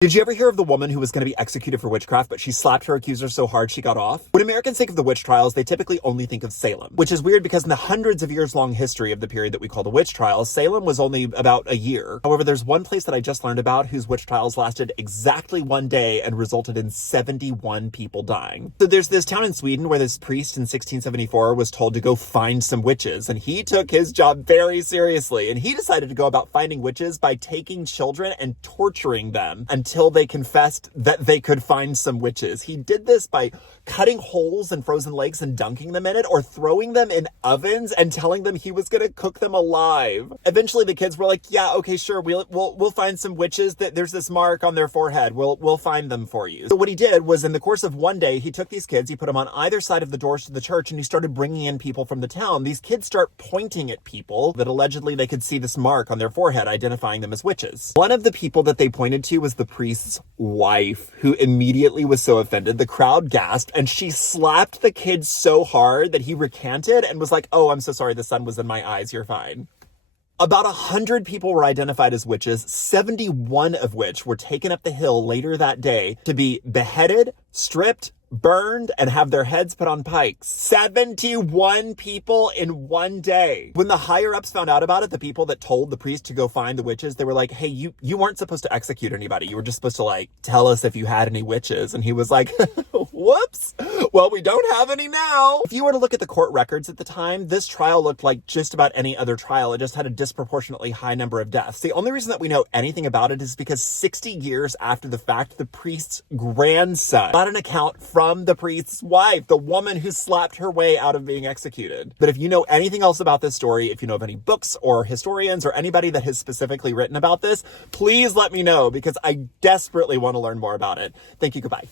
Did you ever hear of the woman who was going to be executed for witchcraft, but she slapped her accuser so hard she got off? When Americans think of the witch trials, they typically only think of Salem, which is weird because in the hundreds of years long history of the period that we call the witch trials, Salem was only about a year. However, there's one place that I just learned about whose witch trials lasted exactly one day and resulted in 71 people dying. So there's this town in Sweden where this priest in 1674 was told to go find some witches, and he took his job very seriously, and he decided to go about finding witches by taking children and torturing them until they confessed that they could find some witches. He did this by cutting holes in frozen lakes and dunking them in it, or throwing them in ovens and telling them he was going to cook them alive. Eventually the kids were like, yeah, okay, sure, we'll find some witches. That there's this mark on their forehead. We'll find them for you. So what he did was, in the course of one day, he took these kids, he put them on either side of the doors to the church, and he started bringing in people from the town. These kids start pointing at people that allegedly they could see this mark on their forehead, identifying them as witches. One of the people that they pointed to was the priest's wife, who immediately was so offended. The crowd gasped, and she slapped the kid so hard that he recanted and was like, oh, I'm so sorry, the sun was in my eyes, you're fine. About 100 people were identified as witches, 71 of which were taken up the hill later that day to be beheaded, stripped, burned, and have their heads put on pikes. 71 people in one day. When the higher ups found out about it, the people that told the priest to go find the witches, they were like, hey, you weren't supposed to execute anybody. You were just supposed to, like, tell us if you had any witches. And he was like, whoops. Well, we don't have any now. If you were to look at the court records at the time, this trial looked like just about any other trial. It just had a disproportionately high number of deaths. The only reason that we know anything about it is because 60 years after the fact, the priest's grandson got an account from the priest's wife, the woman who slapped her way out of being executed. But if you know anything else about this story, if you know of any books or historians or anybody that has specifically written about this, please let me know, because I desperately want to learn more about it. Thank you. Goodbye.